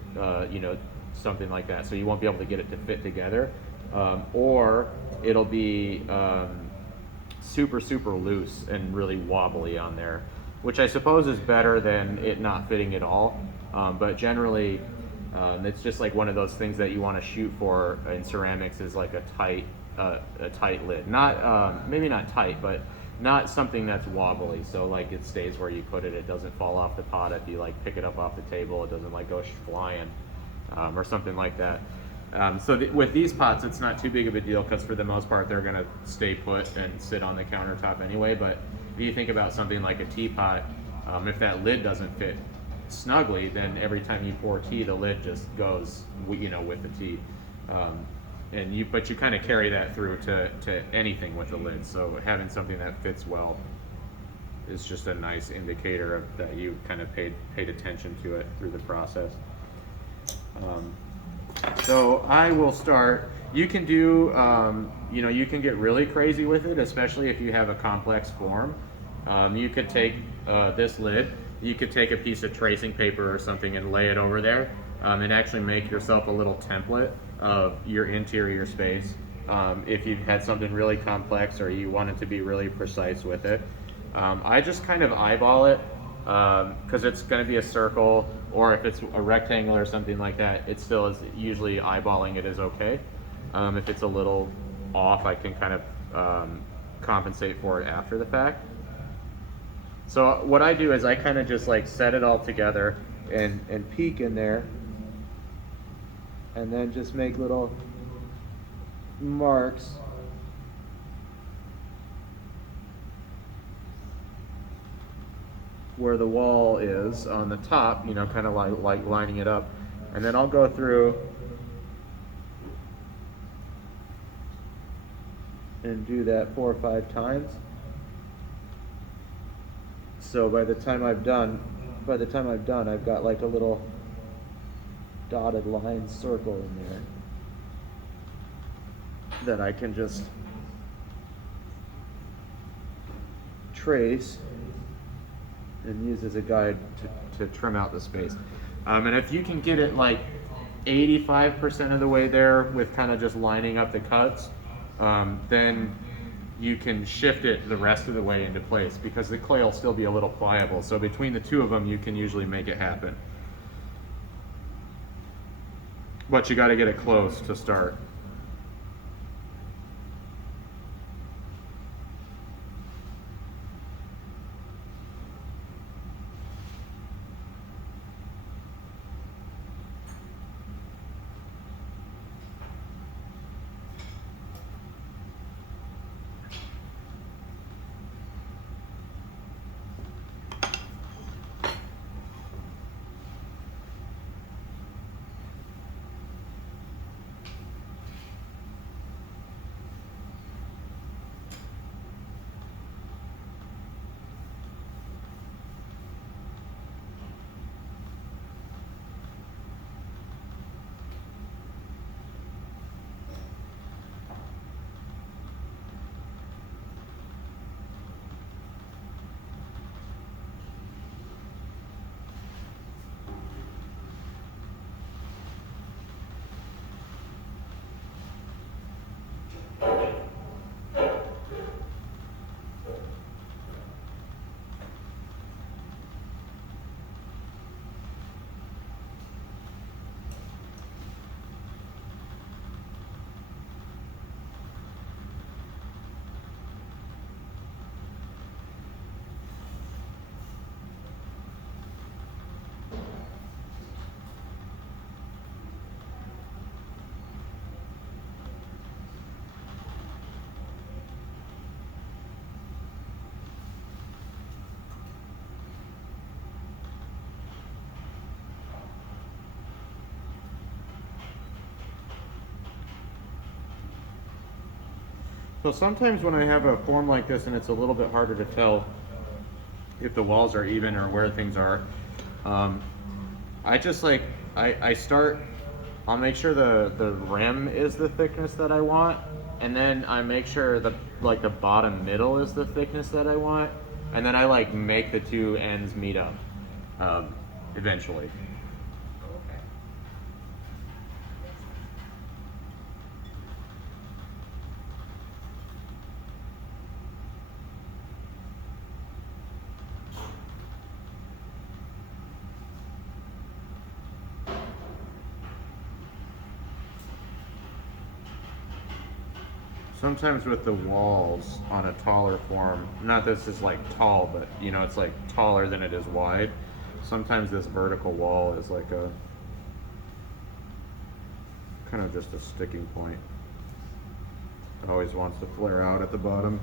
you know, something like that. So you won't be able to get it to fit together, or it'll be super loose and really wobbly on there, which I suppose is better than it not fitting at all. But generally, it's just like one of those things that you want to shoot for in ceramics, is like a tight lid. Not maybe not tight, but not something that's wobbly. So like it stays where you put it. It doesn't fall off the pot if you like pick it up off the table. It doesn't like go flying, or something like that. So with these pots, it's not too big of a deal, because for the most part they're going to stay put and sit on the countertop anyway. But if you think about something like a teapot, if that lid doesn't fit snugly, then every time you pour tea, the lid just goes, you know, with the tea. But you kind of carry that through to anything with the lid. So having something that fits well is just a nice indicator of that you kind of paid attention to it through the process. So I will start. You can do, you know, you can get really crazy with it, especially if you have a complex form. You could take this lid, you could take a piece of tracing paper or something and lay it over there, and actually make yourself a little template of your interior space. If you had something really complex or you wanted to be really precise with it. I just kind of eyeball it, because it's going to be a circle, or if it's a rectangle or something like that, it still is, usually eyeballing it is okay. If it's a little off, I can kind of compensate for it after the fact. So what I do is I kind of just like set it all together and peek in there, and then just make little marks where the wall is on the top, you know, kind of like lining it up. And then I'll go through and do that 4 or 5 times. So by the time I've done, I've got like a little dotted line circle in there that I can just trace and use as a guide to trim out the space. And if you can get it like 85% of the way there with kind of just lining up the cuts, then you can shift it the rest of the way into place, because the clay will still be a little pliable. So between the two of them, you can usually make it happen. But you got to get it close to start. So sometimes when I have a form like this and it's a little bit harder to tell if the walls are even or where things are, I just like, I'll make sure the rim is the thickness that I want, and then I make sure the bottom middle is the thickness that I want, and then I like make the two ends meet up eventually. Okay. Sometimes with the walls on a taller form, not this is like tall, but you know, it's like taller than it is wide. Sometimes this vertical wall is like a kind of just a sticking point. It always wants to flare out at the bottom.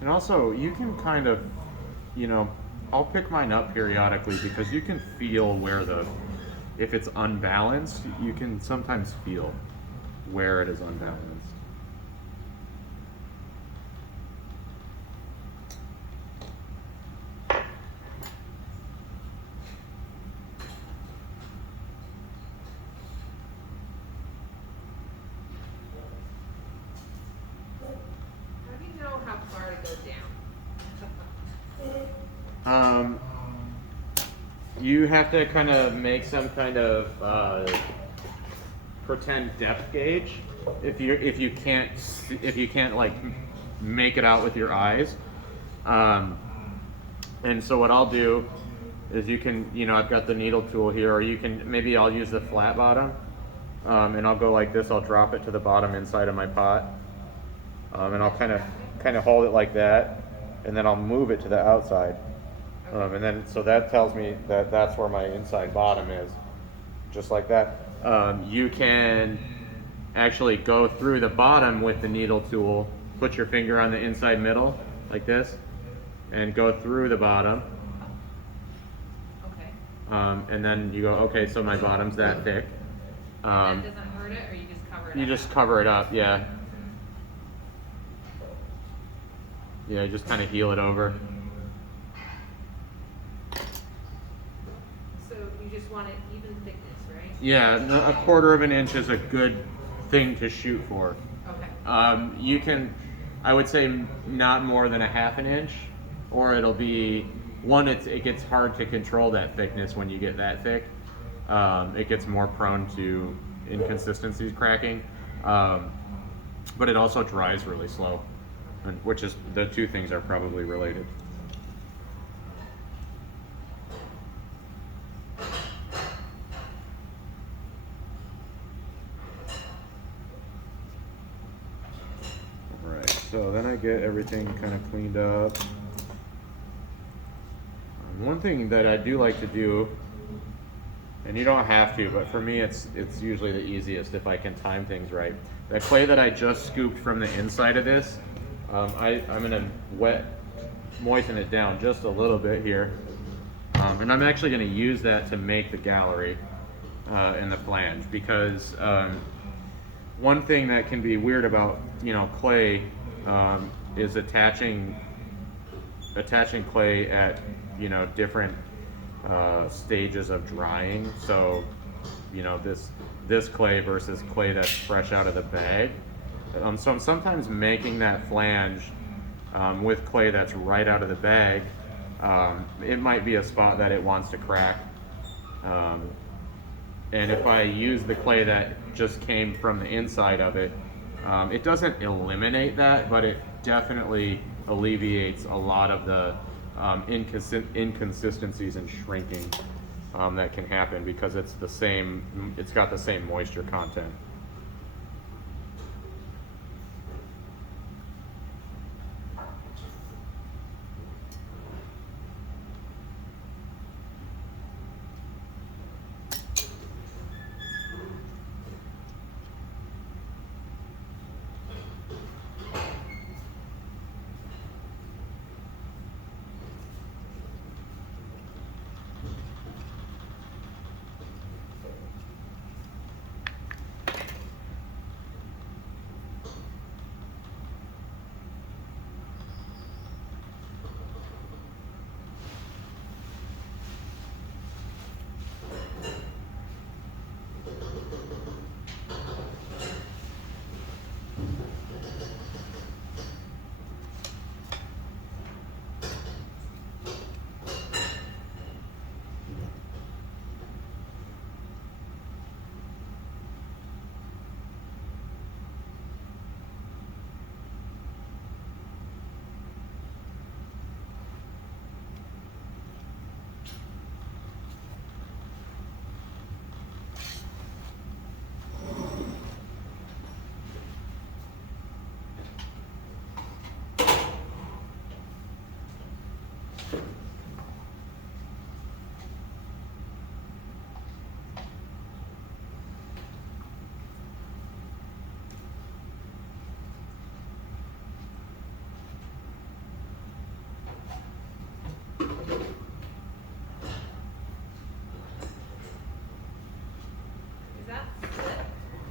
And also, you can kind of, you know, I'll pick mine up periodically because you can feel where if it's unbalanced, you can sometimes feel where it is unbalanced. How do you know how far to go down? You have to kind of make some kind of pretend depth gauge if you can't like make it out with your eyes. And so what I'll do is I've got the needle tool here, or maybe I'll use the flat bottom, and I'll go like this. I'll drop it to the bottom inside of my pot, and I'll kind of hold it like that, and then I'll move it to the outside. And then, so that tells me that that's where my inside bottom is, just like that. You can actually go through the bottom with the needle tool, put your finger on the inside middle, like this, and go through the bottom. Okay. And then you go, okay, so my bottom's that thick. That doesn't hurt it, or you just cover it up? You just cover it up, yeah. Yeah, you just kind of heel it over. So you just want it even thickness, right? Yeah, a quarter of an inch is a good thing to shoot for. Okay. You can, I would say not more than a half an inch, or it'll be, it gets hard to control that thickness when you get that thick. It gets more prone to inconsistencies cracking, but it also dries really slow, which is, the two things are probably related. So then I get everything kind of cleaned up. One thing that I do like to do, and you don't have to, but for me it's usually the easiest if I can time things right. The clay that I just scooped from the inside of this, I'm gonna moisten it down just a little bit here. And I'm actually gonna use that to make the gallery and the flange, because one thing that can be weird about clay is attaching attaching clay at, you know, different stages of drying. So, you know, this clay versus clay that's fresh out of the bag. So I'm sometimes making that flange with clay that's right out of the bag. It might be a spot that it wants to crack. And if I use the clay that just came from the inside of it, it doesn't eliminate that, but it definitely alleviates a lot of the inconsistencies and shrinking that can happen because it's got the same moisture content.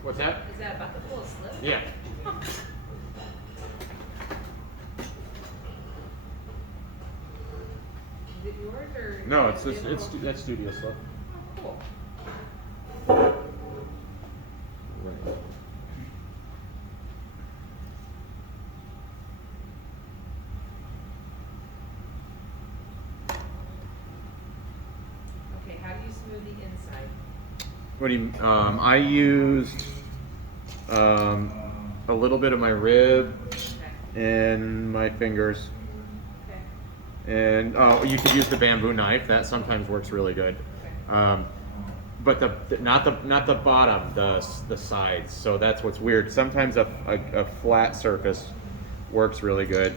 What's that? Is that about to pull a slip? Yeah. Is it yours or? No, that's studio slip. Oh, cool. Right. Okay, how do you smooth the inside? What do you? I used a little bit of my rib Okay. and my fingers, Okay. and you could use the bamboo knife. That sometimes works really good. Okay. But not the bottom, the sides. So that's what's weird. Sometimes a flat surface works really good.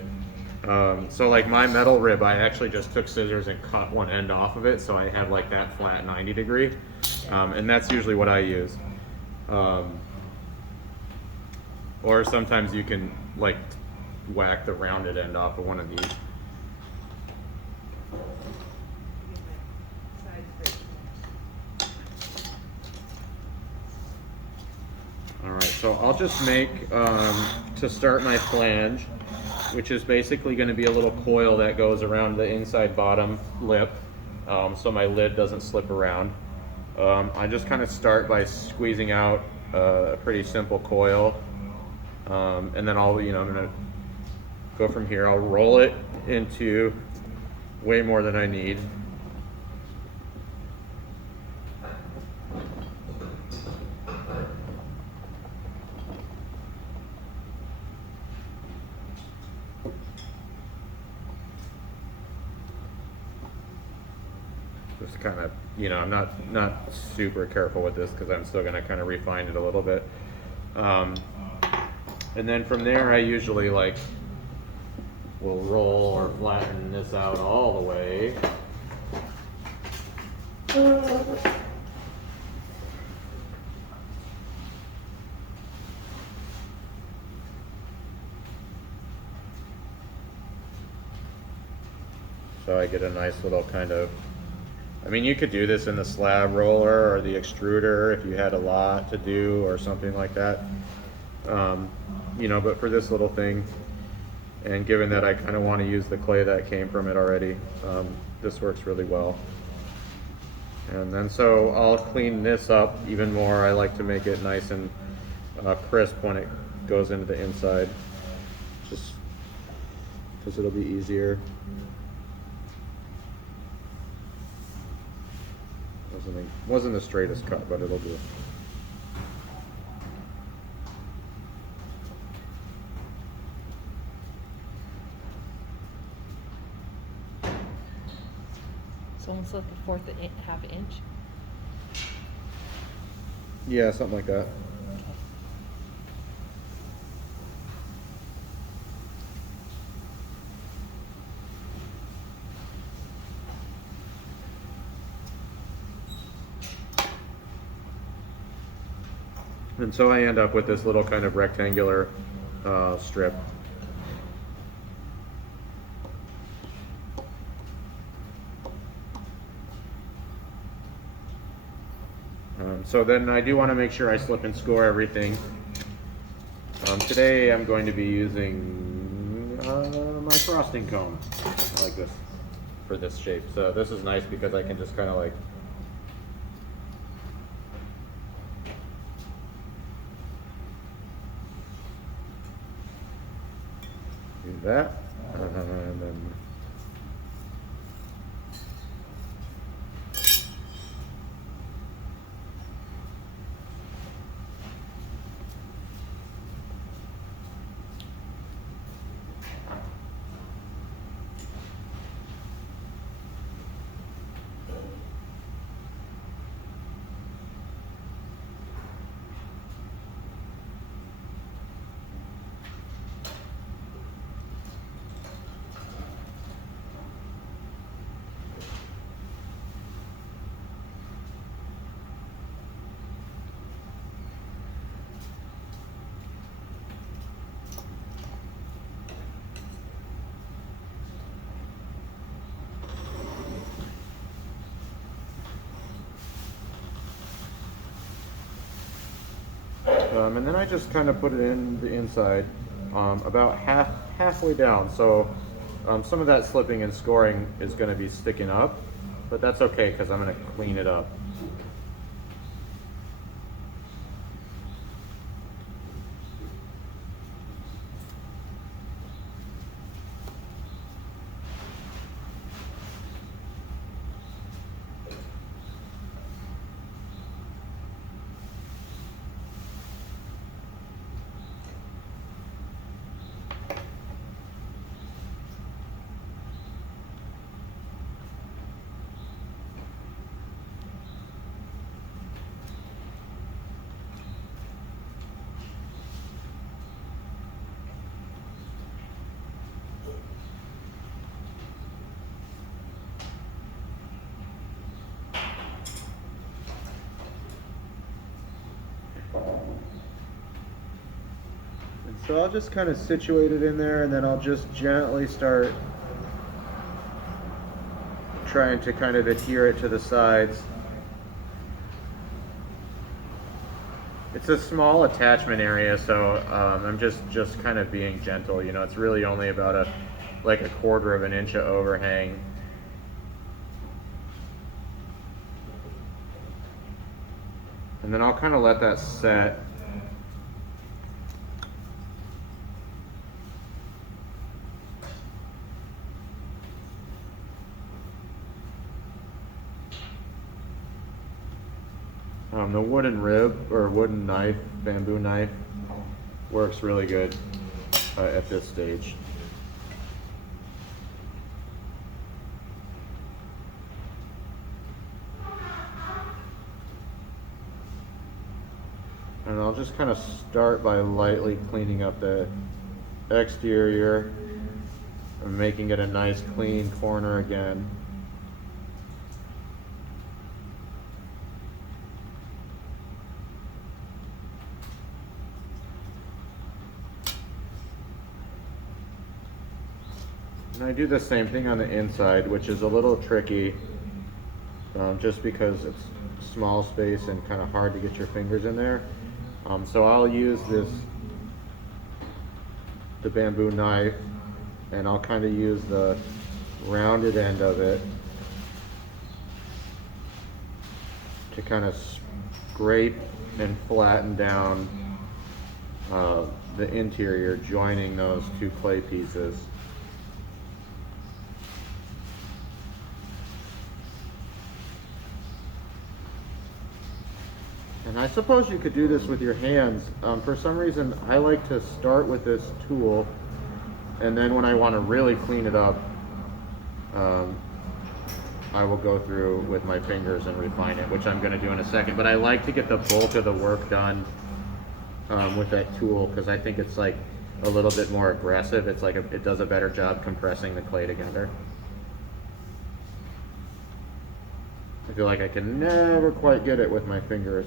So like my metal rib, I actually just took scissors and cut one end off of it, so I have like that flat 90 degree, and that's usually what I use. Or sometimes you can like whack the rounded end off of one of these. Get my sides straight. All right, so I'll just make, to start my flange, which is basically going to be a little coil that goes around the inside bottom lip, so my lid doesn't slip around. I just kind of start by squeezing out a pretty simple coil, and then I'm going to go from here. I'll roll it into way more than I need. Just kind of, I'm not super careful with this because I'm still going to kind of refine it a little bit. And then from there, I usually will roll or flatten this out all the way. So I get a nice little kind of, you could do this in the slab roller or the extruder if you had a lot to do or something like that. But for this little thing, And given that I kind of want to use the clay that came from it already, this works really well. And then so I'll clean this up even more. I like to make it nice and crisp when it goes into the inside, just because it'll be easier. Wasn't the straightest cut, but it'll do. So almost like a fourth half inch. Yeah, something like that. Okay. And so I end up with this little kind of rectangular strip. So then I do want to make sure I slip and score everything. Today I'm going to be using my frosting cone. I like this for this shape. So this is nice because I can just kind of like do that, and then and then I just kind of put it in the inside, about halfway down. So some of that slipping and scoring is going to be sticking up, but that's okay because I'm going to clean it up. And so I'll just kind of situate it in there, and then I'll just gently start trying to kind of adhere it to the sides. It's a small attachment area, so I'm just kind of being gentle. You know, it's really only about like a quarter of an inch of overhang. And then I'll kind of let that set. The wooden rib or wooden knife, bamboo knife, works really good at this stage. And I'll just kind of start by lightly cleaning up the exterior and making it a nice clean corner again. And I do the same thing on the inside, which is a little tricky just because it's small space and kind of hard to get your fingers in there. So I'll use the bamboo knife and I'll kind of use the rounded end of it to kind of scrape and flatten down the interior, joining those two clay pieces. And I suppose you could do this with your hands. For some reason, I like to start with this tool, and then when I want to really clean it up, I will go through with my fingers and refine it, which I'm going to do in a second. But I like to get the bulk of the work done with that tool, because I think it's like a little bit more aggressive. It's like it does a better job compressing the clay together. I feel like I can never quite get it with my fingers.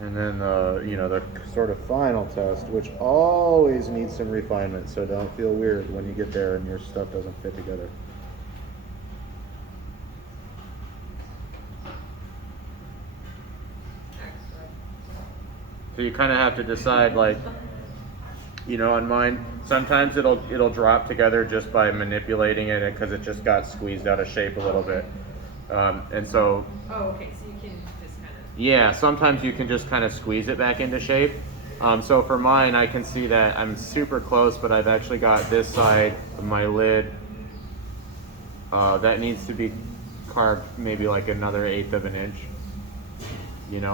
And then the sort of final test, which always needs some refinement, so don't feel weird when you get there and your stuff doesn't fit together. So you kind of have to decide, like, on mine, sometimes it'll drop together just by manipulating it because it just got squeezed out of shape a little bit. And so, Oh, okay, so you can just kind of. yeah, sometimes you can just kind of squeeze it back into shape. So for mine, I can see that I'm super close, but I've actually got this side of my lid that needs to be carved maybe like another 1/8 of an inch,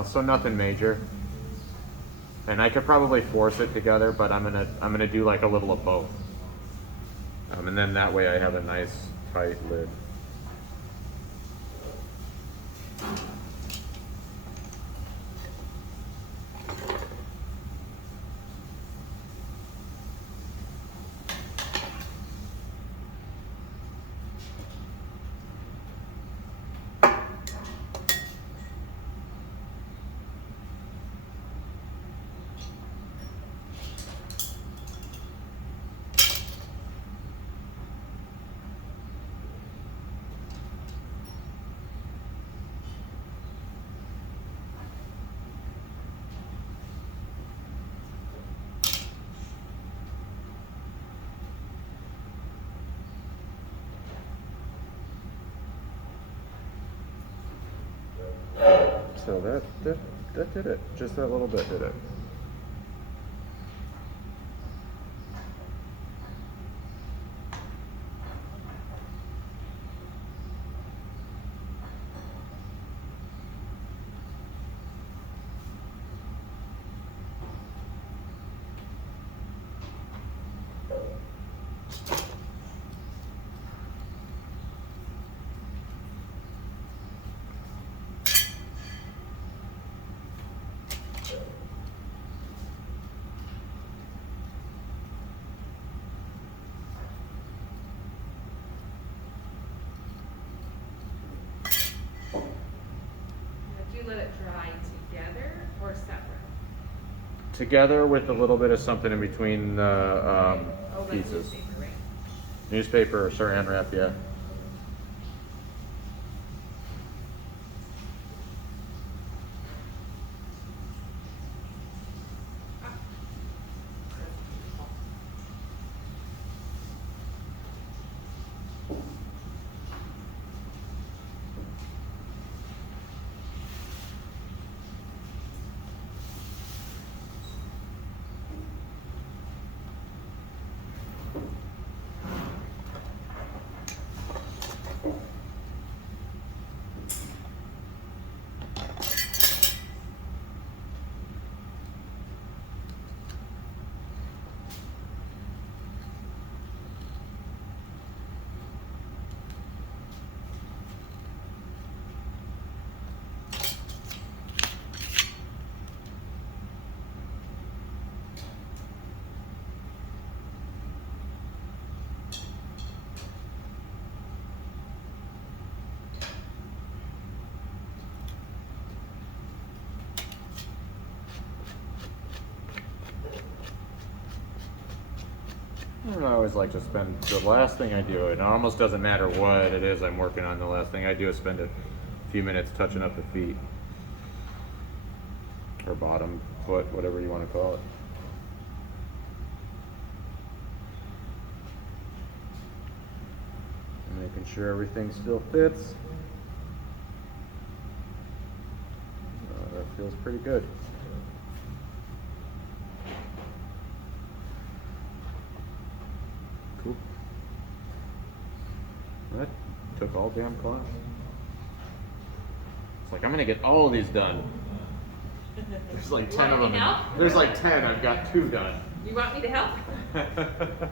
so nothing major. And I could probably force it together, but I'm gonna do like a little of both. And then that way I have a nice tight lid. So that did it. Just that little bit did it. Do you let it dry together or separate? Together with a little bit of something in between the Oh, like pieces. newspaper, right? Newspaper or saran wrap, yeah. I always like to spend the last thing I do. It almost doesn't matter what it is I'm working on. The last thing I do is spend a few minutes touching up the feet or bottom foot, whatever you want to call it. Making sure everything still fits. That feels pretty good. Cool. That took all damn class. It's like I'm gonna get all of these done. There's like You 10 of want them. me to help? There's like 10. I've got 2 done. You want me to help?